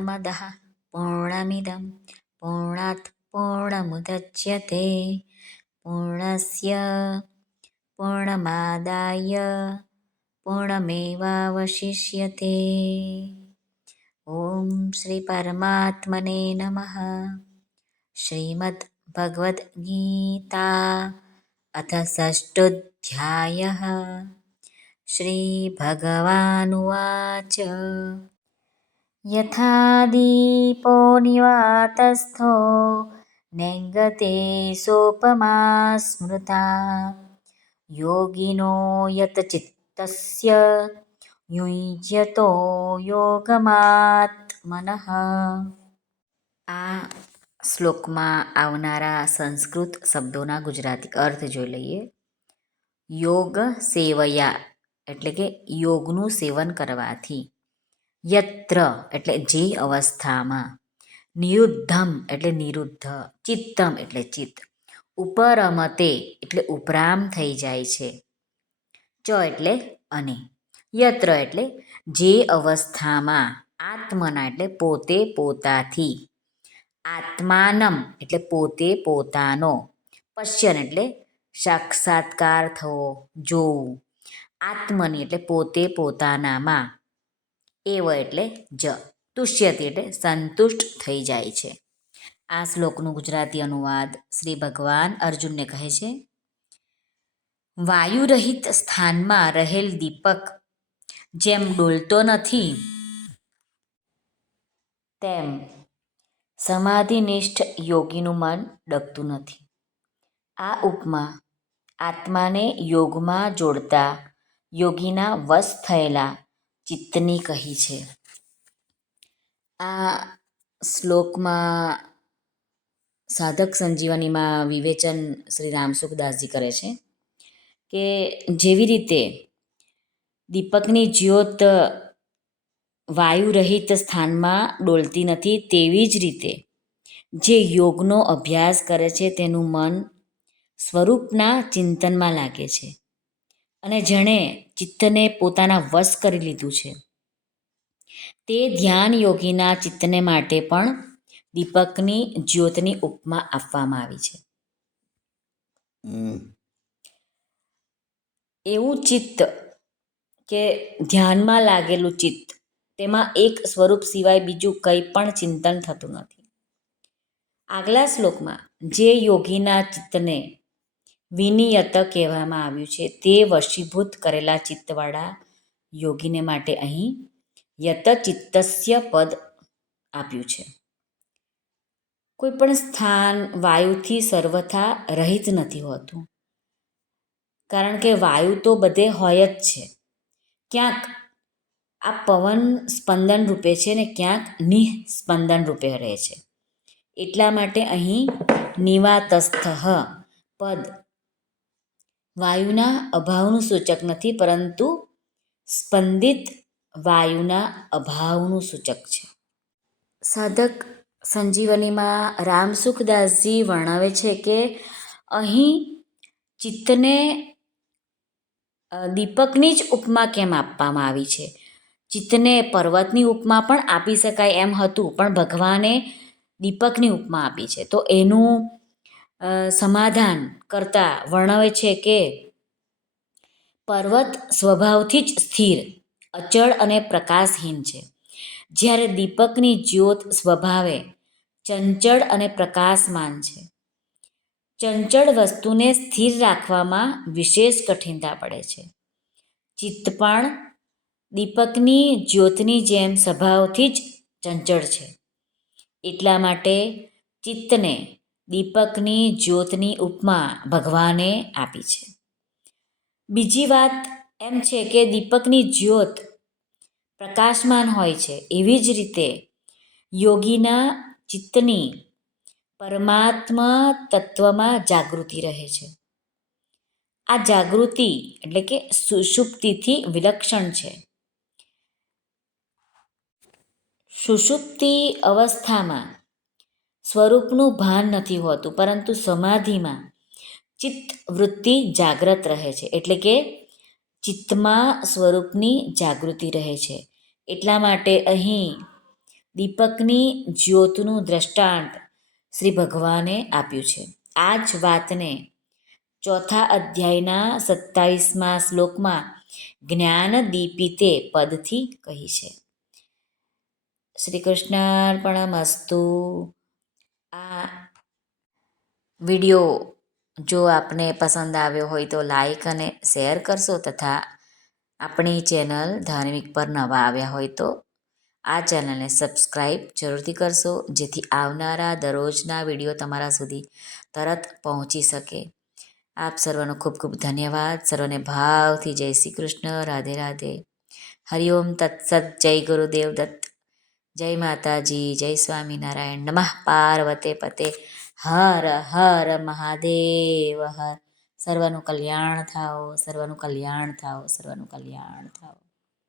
मदः पूर्णमिदं पूर्णात् पूर्णमुदच्यते। पूर्णस्य पूर्णमादाय पूर्णमेवावशिष्यते। ॐ श्रीपरमात्मने नमः। श्रीमद्भगवद्गीता अथ षष्टोऽध्यायः श्रीभगवानुवाच। યથા દીપો નિવાતસ્થો નૈંગતે સોપમા સ્મૃતા યોગિનો યત ચિત્તસ્ય યુજ્યતો યોગમાત્મન આ શ્લોકમાં આવનારા સંસ્કૃત શબ્દોના ગુજરાતી અર્થ જોઈ લઈએ યોગ સેવયા એટલે કે યોગનું સેવન કરવાથી યત્ર, એટલે જે અવસ્થામાં. નિરુદ્ધમ, એટલે નિરુદ્ધ. ચિત્તમ, એટલે ચિત્ત. ઉપરમતે, એટલે ઉપરામ થઈ જાય છે. ચ, એટલે અને. યત્ર, એટલે જે અવસ્થામાં, આત્મના, એટલે પોતે પોતાથી. આત્માનમ, એટલે પોતે પોતાનો. પશ્યન, એટલે સાક્ષાત્કાર થવો, જોવું. આત્મની, એટલે પોતે પોતાનામાં. એવ એટલે જ. તુષ્યતી એટલે સંતુષ્ટ થઈ જાય છે. આ શ્લોકનું ગુજરાતી અનુવાદ શ્રી ભગવાન અર્જુનને કહે છે. વાયુરહિત સ્થાનમાં રહેલ દીપક જેમ ડોલતો નથી, તેમ સમાધિનિષ્ઠ યોગીનું મન ડગતું નથી. આ ઉપમા આત્માને યોગમાં જોડતા યોગીના વશ થયેલા ચિત્તની કહી છે. આ શ્લોકમાં સાધક સંજીવનીમાં વિવેચન શ્રી રામસુખદાસજી કરે છે કે જેવી રીતે દીપકની જ્યોત વાયુરહિત સ્થાનમાં ડોલતી નથી, તેવી જ રીતે જે યોગનો અભ્યાસ કરે છે તેનું મન સ્વરૂપના ચિંતનમાં લાગે છે. અને જેણે ચિત્તને પોતાના વશ કરી લીધું છે. તે ધ્યાન યોગીના ચિત્તને માટે પણ દીપકની જ્યોતની ઉપમા આપવામાં આવી છે. એવું ચિત્ત કે ધ્યાનમાં લાગેલું ચિત્ત તેમાં એક સ્વરૂપ સિવાય બીજું કંઈ પણ ચિંતન થતું નથી. આગલા શ્લોકમાં જે યોગીના ચિત્તને વિનિયત કહેવામાં આવ્યું છે. તે વશીભૂત કરેલા ચિત્તવાળા યોગીને માટે અહીં યત ચિત્તસ્ય પદ આપ્યું છે. કોઈ પણ સ્થાન વાયુથી સર્વથા રહિત નથી હોતું. કારણ કે વાયુ તો બધે હોય જ છે. ક્યાંક આ પવન સ્પંદન રૂપે છે ને ક્યાંક નિસ્પંદન રૂપે રહે છે. એટલા માટે અહીં નિવાતસ્થ પદ વાયુના અભાવનું સૂચક નથી, પરંતુ સ્પંદિત વાયુના અભાવનું સૂચક છે. સાધક સંજીવનીમાં રામસુખદાસજી વર્ણવે છે કે અહીં ચિત્તને દીપકની જ ઉપમા કેમ આપવામાં આવી છે? ચિત્તને પર્વતની ઉપમા પણ આપી શકાય એમ હતું, પણ ભગવાને દીપકની ઉપમા આપી છે. તો એનું સમાધાન કરતા વર્ણવે છે કે પર્વત સ્વભાવથી જ સ્થિર, અચળ અને પ્રકાશહીન છે. જ્યારે દીપકની જ્યોત સ્વભાવે ચંચળ અને પ્રકાશમાન છે. ચંચળ વસ્તુને સ્થિર રાખવામાં વિશેષ કઠિનતા પડે છે. ચિત્ત પણ દીપકની જ્યોતની જેમ સ્વભાવથી જ ચંચળ છે. એટલા માટે ચિત્તને દીપકની જ્યોતની ઉપમા ભગવાને આપી છે. બીજી વાત એમ છે કે દીપકની જ્યોત પ્રકાશમાન હોય છે. એવી જ રીતે યોગીના ચિત્તની પરમાત્મા તત્વમાં જાગૃતિ રહે છે. આ જાગૃતિ એટલે કે સુષુપ્તિથી વિલક્ષણ છે. સુષુપ્તિ અવસ્થામાં સ્વરૂપનું ભાન નથી હોતું, પરંતુ સમાધિમાં ચિત્ત વૃત્તિ જાગ્રત રહે છે. એટલે કે ચિત્તમાં સ્વરૂપની જાગૃતિ રહે છે. એટલા માટે અહીં દીપકની જ્યોતનું દ્રષ્ટાંત શ્રી ભગવાને આપ્યું છે. આ જ વાતને ચોથા અધ્યાયના સત્તાવીસમાં શ્લોકમાં જ્ઞાન દીપિતે પદથી કહી છે. શ્રી કૃષ્ણાર્પણમસ્તુ. આ વીડિયો જો આપને પસંદ આવ્યો હોય તો લાઈક અને શેર કરશો તથા આપણી ચેનલ ધાર્મિક પર નવા આવ્યા હોય તો આ ચેનલને સબસ્ક્રાઈબ જરૂરથી કરશો, જેથી આવનારા દરરોજના વીડિયો તમારા સુધી તરત પહોંચી શકે. આપ સર્વનો ખૂબ ખૂબ ધન્યવાદ. સર્વને ભાવથી જય શ્રી કૃષ્ણ. રાધે રાધે. હરિઓમ તત્સત જય ગુરુદેવ દત્ત. જય માતાજી, જય સ્વામિનારાયણ. નમઃ પાર્વતે પતે. હર હર મહાદેવ હર. સર્વનું કલ્યાણ થાઓ, સર્વનું કલ્યાણ થાઓ, સર્વનું કલ્યાણ થાઓ.